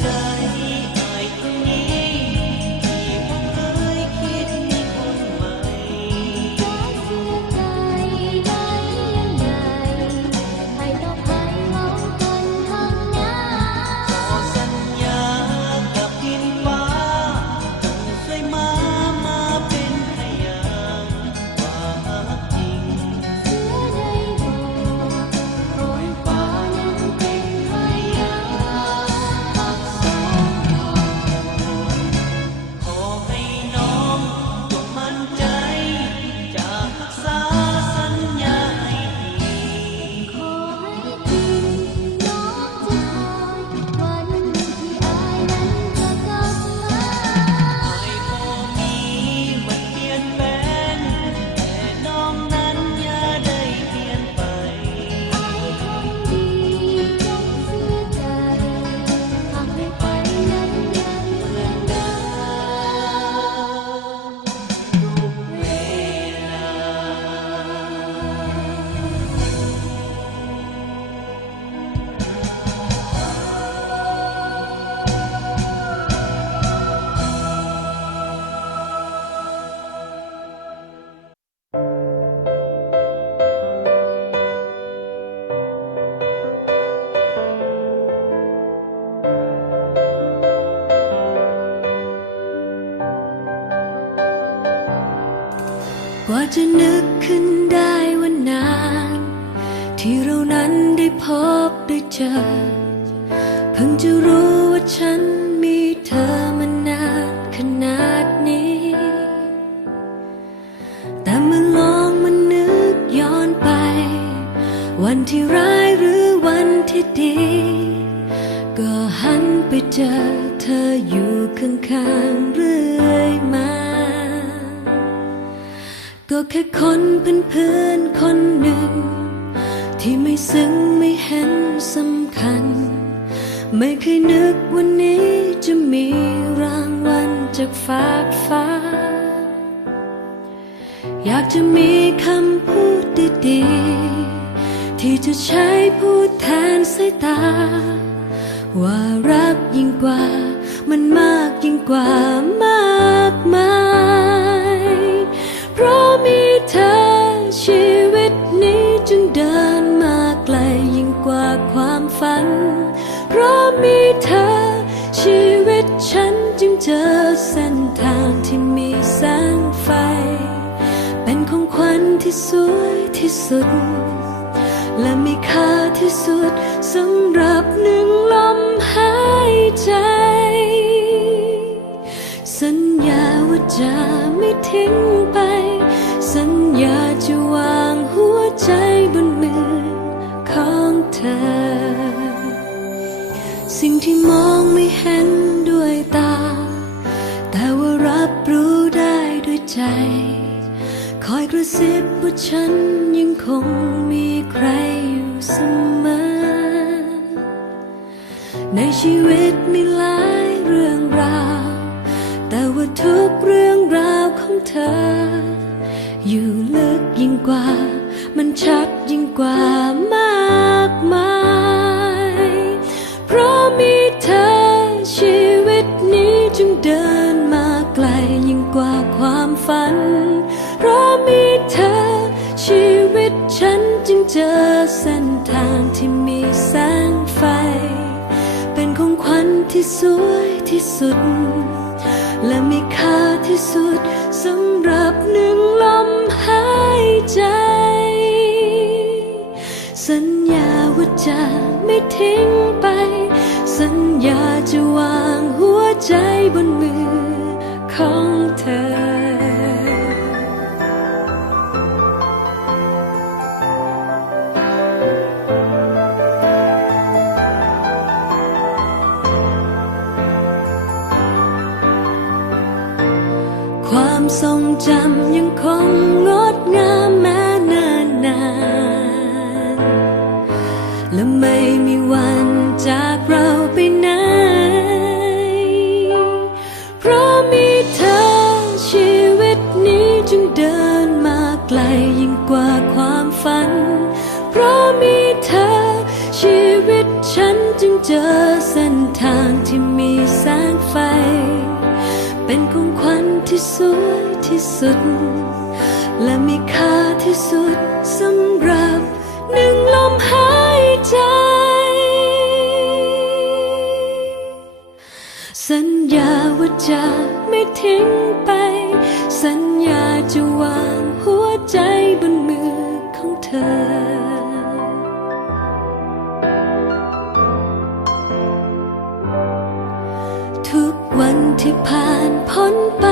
ใจอ้ายคนนี้ที่บ่เคยคิดมีคนใหม่ กว่าจะนึกขึ้นได้ว่านานที่เรานั้นได้พบได้เจอเพิ่งจะรู้ว่าฉันมีเธอมานานขนาดนี้แต่เมื่อลองมานึกย้อนไปวันที่ร้ายหรือวันที่ดีก็หันไปเจอเธออยู่ข้างๆเรื่อยมาก็แค่คนเพื่อนๆคนหนึ่งที่ไม่ซึ้งไม่เห็นสำคัญไม่เคยนึกวันนี้จะมีรางวัลจากฟ้าอยากจะมีคำพูดดีๆที่จะใช้พูดแทนสายตาว่ารักยิ่งกว่ามันมากยิ่งกว่ามากมายเพราะมีเธอชีวิตนี้จึงเดินมาไกลยิ่งกว่าความฝันเพราะมีเธอชีวิตฉันจึงเจอเส้นทางที่มีแสงไฟเป็นของขวัญที่สวยที่สุดและมีค่าที่สุดสำหรับหนึ่งลมหายใจสัญญาว่าจะไม่ทิ้งไปสัญญาจะวางหัวใจบนมือของเธอสิ่งที่มองไม่เห็นด้วยตาแต่ว่ารับรู้ได้ด้วยใจคอยกระซิบว่าฉันยังคงมีใครอยู่เสมอในชีวิตมีหลายเรื่องราวแต่ว่าทุกเรื่องราวของเธออยู่ลึกยิ่งกว่ามันชัดยิ่งกว่ามากมายเพราะมีเธอชีวิตนี้จึงเดินมาไกลยิ่งกว่าความฝันเพราะมีเธอชีวิตฉันจึงเจอเส้นทางที่มีแสงไฟเป็นของขวัญที่สวยที่สุดและมีค่าที่สุดสำหรับหนึ่งลมหายใจสัญญาว่าจะไม่ทิ้งไปสัญญาจะวางหัวใจบนมือของเธอความทรงจำยังคงงดงามแม้นานนานและไม่มีวันจากเราไปไหนเพราะมีเธอชีวิตนี้จึงเดินมาไกลยิ่งกว่าความฝันเพราะมีเธอชีวิตฉันจึงเจอเส้นทางที่มีแสงไฟเป็นของขวัญที่สวยที่สุดและมีค่าที่สุดสำหรับหนึ่งลมหายใจสัญญาว่าจะไม่ทิ้งไปสัญญาจะวางหัวใจบนมือของเธอทุกวันที่ผ่านพ้นไป